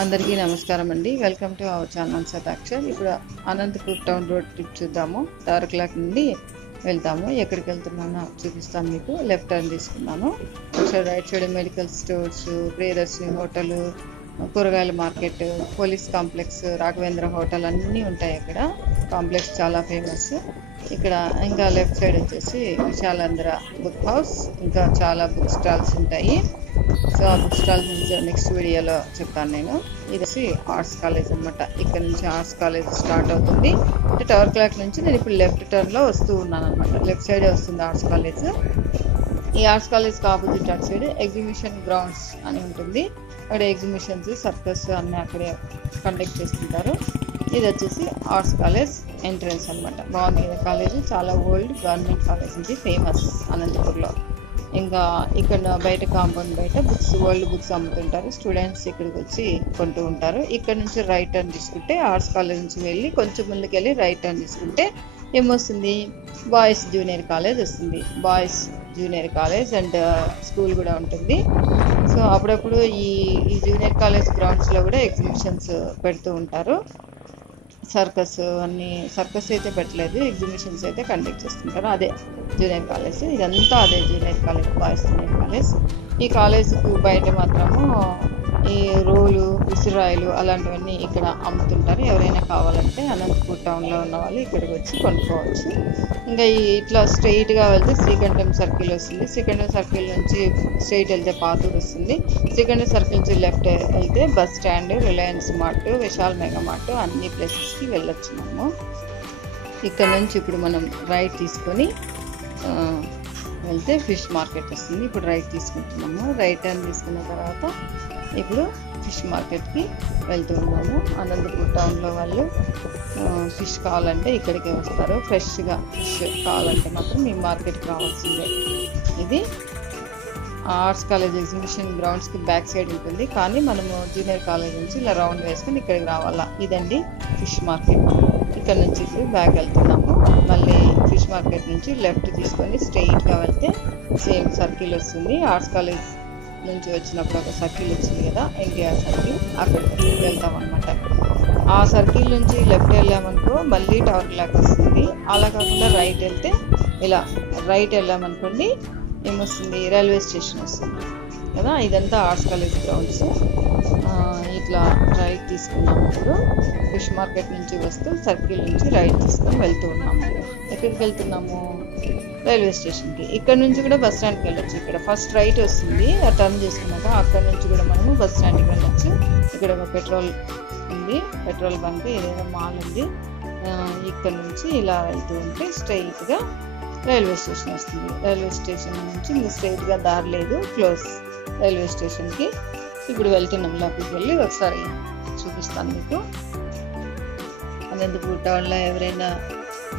అందరికీ నమస్కారం అండి. Welcome to our channel Satakshar. ఇప్పుడు అనంతపూర్ టౌన్ రోడ్ ట్రిప్ చూద్దాము. 10 o'clock నుండి వెళ్తాము. ఎక్కడికి వెళ్తున్నానో చూపిస్తాను మీకు. లెఫ్ట్ టర్న్ తీసుకున్నాను. Right side medical stores, Priyadarshini hotel, కూరగాయల market, police complex, Raghavendra hotel అన్నీ ఉంటాయి. అక్కడ కాంప్లెక్స్ చాలా ఫేమస్. ఇక్కడ ఇంకా లెఫ్ట్ సైడ్ వచ్చేసి విశాలాంధ్ర బుక్ హౌస్, ఇంకా చాలా బుక్ స్టాల్స్ ఉంటాయి. సో ఆ బుక్ స్టాల్ నుంచి నెక్స్ట్ వీడియోలో చెప్తాను నేను. ఇది వచ్చి ఆర్ట్స్ కాలేజ్ అనమాట. ఇక్కడ నుంచి ఆర్ట్స్ కాలేజ్ స్టార్ట్ అవుతుంది. 10 o'clock నుంచి నేను ఇప్పుడు లెఫ్ట్ టర్న్లో వస్తూ ఉన్నాను అనమాట. లెఫ్ట్ సైడే వస్తుంది ఆర్ట్స్ కాలేజ్. ఈ ఆర్ట్స్ కాలేజ్కి ఆపోజిట్ అటు సైడ్ ఎగ్జిబిషన్ గ్రౌండ్స్ అని ఉంటుంది. అక్కడ ఎగ్జిబిషన్స్, సర్కస్ అన్నీ అక్కడే కండక్ట్ చేస్తుంటారు. ఇది వచ్చేసి ఆర్ట్స్ కాలేజ్ ఎంట్రన్స్ అనమాట. బాగుంది కదా కాలేజ్. చాలా ఓల్డ్ గవర్నమెంట్ కాలేజ్ ఇది, ఫేమస్ అనంతపూర్లో. ఇంకా ఇక్కడ బయట కాంపౌండ్ బయట బుక్స్, ఓల్డ్ బుక్స్ అమ్ముతుంటారు. స్టూడెంట్స్ ఇక్కడికి వచ్చి కొంటూ ఉంటారు. ఇక్కడ నుంచి రైట్ టర్న్ తీసుకుంటే ఆర్ట్స్ కాలేజ్ నుంచి వెళ్ళి కొంచెం ముందుకు వెళ్ళి రైట్ టర్న్ తీసుకుంటే ఏమొస్తుంది, బాయ్స్ జూనియర్ కాలేజ్ వస్తుంది. Boys junior college and school కూడా ఉంటుంది. సో అప్పుడప్పుడు ఈ జూనియర్ కాలేజ్ గ్రౌండ్స్లో కూడా ఎగ్జిబిషన్స్ పెడుతూ ఉంటారు. సర్కస్ అన్నీ, సర్కస్ అయితే పెట్టలేదు, ఎగ్జిబిషన్స్ అయితే కండక్ట్ చేస్తుంటారు. అదే జూనియర్ కాలేజ్. ఇదంతా అదే junior college, boys junior college. ఈ కాలేజ్కు బయట మాత్రము ఈ రోలు, విసిరాయిలు అలాంటివన్నీ ఇక్కడ అమ్ముతుంటారు. ఎవరైనా కావాలంటే అనంతపూర్ టౌన్లో ఉన్న వాళ్ళు ఇక్కడికి వచ్చి కొనుక్కోవచ్చు. ఇంకా ఇట్లా స్ట్రైట్గా వెళ్తే శ్రీకంఠం సర్కిల్ వస్తుంది. శ్రీకంఠం సర్కిల్ నుంచి స్ట్రైట్ వెళ్తే పాతూరు వస్తుంది. శ్రీకంఠం సర్కిల్ నుంచి లెఫ్ట్ వెళ్తే bus stand, Reliance mart, Vishal mega mart అన్ని ప్లేసెస్కి వెళ్ళొచ్చు మనము. ఇక్కడ నుంచి ఇప్పుడు మనం రైట్ తీసుకొని వెళ్తే ఫిష్ మార్కెట్ వస్తుంది. ఇప్పుడు రైట్ తీసుకుంటున్నాము. రైట్ టర్న్ తీసుకున్న తర్వాత ఇప్పుడు ఫిష్ మార్కెట్కి వెళ్తూ ఉన్నాము. అనంతపూర్ టౌన్లో వాళ్ళు ఫిష్ కావాలంటే ఇక్కడికే వస్తారు. ఫ్రెష్గా ఫిష్ కావాలంటే మాత్రం మీ మార్కెట్కి రావాల్సిందే. ఇది ఆర్ట్స్ కాలేజ్ ఎగ్జిబిషన్ గ్రౌండ్స్కి బ్యాక్ సైడ్ ఉంటుంది. కానీ మనము జూనియర్ కాలేజ్ నుంచి ఇలా రౌండ్ వేసుకొని ఇక్కడికి రావాలా. ఇదండి ఫిష్ మార్కెట్. ఇక్కడ నుంచి ఇప్పుడు బ్యాక్ వెళ్తున్నాము. మళ్ళీ ఫిష్ మార్కెట్ నుంచి లెఫ్ట్ తీసుకొని స్ట్రెయిట్గా వెళ్తే సేమ్ సర్కిల్ వస్తుంది. ఆర్ట్స్ కాలేజ్ నుంచి వచ్చినప్పుడు ఒక సర్కిల్ వచ్చింది కదా, ఎన్టీఆర్ సర్కిల్, అక్కడికి వెళ్తాం అనమాట. ఆ సర్కిల్ నుంచి లెఫ్ట్ వెళ్ళామనుకో మళ్ళీ టవర్ క్లాక్ వస్తుంది. అలా కాకుండా రైట్ వెళ్తే ఇలా రైట్ వెళ్ళామనుకోండి ఏమొస్తుంది, రైల్వే స్టేషన్ వస్తుంది కదా. ఇదంతా ఆర్ట్స్ కాలేజ్ గ్రౌండ్స్. ఇట్లా రైట్ తీసుకున్నాము. ఇప్పుడు ఫిష్ మార్కెట్ నుంచి వస్తూ సర్కిల్ నుంచి రైట్ తీసుకొని వెళ్తూ ఉన్నాము. ఎక్కడికి వెళ్తున్నాము, రైల్వే స్టేషన్కి. ఇక్కడ నుంచి కూడా బస్ స్టాండ్కి వెళ్ళొచ్చు. ఇక్కడ ఫస్ట్ రైట్ వస్తుంది, ఆ టర్న్ చేసుకున్నాక అక్కడ నుంచి కూడా మనము బస్ స్టాండ్కి వెళ్ళొచ్చు. ఇక్కడ ఒక పెట్రోల్ ఉంది, పెట్రోల్ బంక్, ఏదైనా మాల్ ఉంది. ఇక్కడ నుంచి ఇలా వెళ్తూ ఉంటే స్ట్రైట్గా రైల్వే స్టేషన్ వస్తుంది. రైల్వే స్టేషన్ నుంచి ఇంకా స్ట్రైట్గా దారి లేదు, క్లోజ్ రైల్వే స్టేషన్కి. ఇప్పుడు వెళ్తున్నాం. లోపలికి వెళ్ళి ఒకసారి చూపిస్తాను మీకు. అనంతపూర్ టౌన్లో ఎవరైనా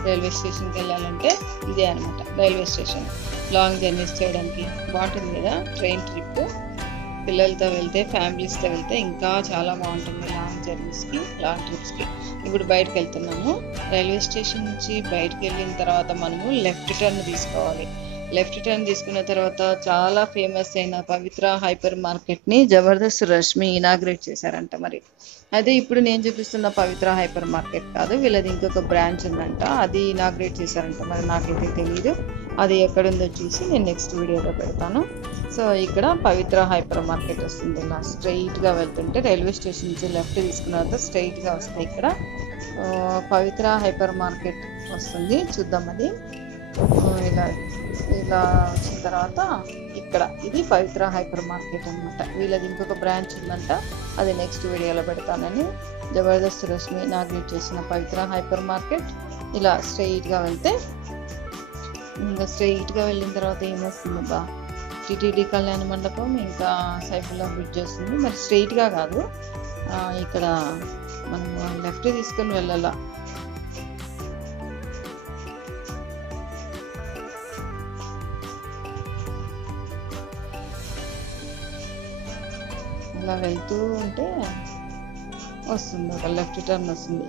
రైల్వే స్టేషన్కి వెళ్ళాలంటే ఇదే అనమాట రైల్వే స్టేషన్. లాంగ్ జర్నీస్ చేయడానికి బాగుంటుంది కదా. ట్రైన్ ట్రిప్ పిల్లలతో వెళ్తే, ఫ్యామిలీస్తో వెళ్తే ఇంకా చాలా బాగుంటుంది లాంగ్ జర్నీస్కి, లాంగ్ ట్రిప్స్కి. ఇప్పుడు బయటకు వెళ్తున్నాము. రైల్వే స్టేషన్ నుంచి బయటకు వెళ్ళిన తర్వాత మనము లెఫ్ట్ టర్న్ తీసుకోవాలి. లెఫ్ట్ టర్న్ తీసుకున్న తర్వాత చాలా ఫేమస్ అయిన పవిత్ర హైపర్ మార్కెట్ని జబర్దస్త్ రష్మి ఇనాగ్రేట్ చేశారంట. మరి అదే ఇప్పుడు నేను చూపిస్తున్న పవిత్ర హైపర్ మార్కెట్ కాదు, వీళ్ళది ఇంకొక బ్రాంచ్ ఉందంట, అది ఇనాగ్రేట్ చేశారంట. మరి నాకైతే తెలియదు. అది ఎక్కడుందో చూసి నేను నెక్స్ట్ వీడియోలో పెడతాను. సో ఇక్కడ పవిత్ర హైపర్ మార్కెట్ వస్తుంది. ఇలా స్ట్రైట్గా వెళ్తుంటే రైల్వే స్టేషన్ నుంచి లెఫ్ట్ తీసుకున్న తర్వాత స్ట్రైట్గా వస్తాయి. ఇక్కడ పవిత్ర హైపర్ మార్కెట్ వస్తుంది, చూద్దాం. అది ఇలా వచ్చిన తర్వాత ఇక్కడ ఇది పవిత్ర హైపర్ మార్కెట్ అనమాట. వీళ్ళది ఇంకొక బ్రాంచ్ ఉందంట, అది నెక్స్ట్ వీడియోలో పెడతానని. జబర్దస్త్ రష్మి ఇనాగ్రేట్ చేసిన పవిత్ర హైపర్ మార్కెట్. ఇలా స్ట్రైట్గా వెళ్తే, ఇంకా స్ట్రైట్గా వెళ్ళిన తర్వాత ఏమొస్తుందా, టిటిడి కళ్యాణ మండపం, ఇంకా సైఫుల్లా బ్రిడ్జ్ వస్తుంది. మరి స్ట్రైట్గా కాదు, ఇక్కడ మనం లెఫ్ట్ తీసుకొని వెళ్ళాలా. ఇలా వెళ్తూ ఉంటే వస్తుంది, ఒక లెఫ్ట్ టర్న్ వస్తుంది.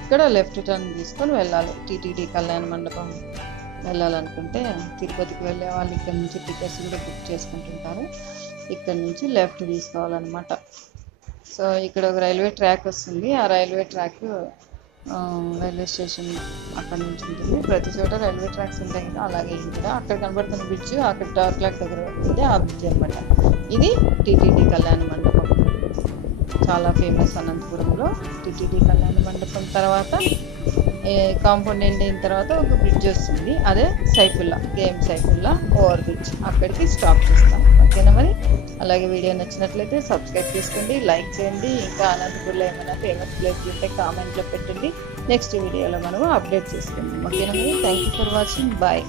ఇక్కడ లెఫ్ట్ టర్న్ తీసుకొని వెళ్ళాలి. టిటిడి కళ్యాణ మండపం వెళ్ళాలనుకుంటే, తిరుపతికి వెళ్ళే వాళ్ళు ఇక్కడ నుంచి టికెట్స్ కూడా బుక్ చేసుకుంటుంటారు. ఇక్కడ నుంచి లెఫ్ట్ తీసుకోవాలన్నమాట. సో ఇక్కడ ఒక రైల్వే ట్రాక్ వస్తుంది. ఆ రైల్వే ట్రాక్ రైల్వే స్టేషన్ అక్కడ నుంచి ఉంటుంది. ప్రతి చోట రైల్వే ట్రాక్స్ ఉంటాయి కదా, అలాగే ఇది కూడా. అక్కడ కనబడుతున్న బ్రిడ్జ్ అక్కడ టవర్ క్లాక్ దగ్గర ఉంది, ఆ బ్రిడ్జ్ అనమాట. ఇది టీటీడీ కళ్యాణ మండపం, చాలా ఫేమస్ అనంతపురంలో. టీటీడీ కళ్యాణ మండపం తర్వాత కాంపౌండ్ ఎండ్ అయిన తర్వాత ఒక బ్రిడ్జ్ వస్తుంది, అదే Saifulla, KM Saifulla over bridge. అక్కడికి స్టాప్ చేస్తాం. ఓకేనా మరి. అలాగే వీడియో నచ్చినట్లయితే సబ్స్క్రైబ్ చేసుకోండి, లైక్ చేయండి. ఇంకా అనంతపూర్లో ఏమైనా ఫేమస్ ప్లేస్లు ఉంటే కామెంట్లో పెట్టండి. నెక్స్ట్ వీడియోలో మనం అప్డేట్ చేసుకుందాం. ఓకేనా మరి. Thank you for watching. Bye.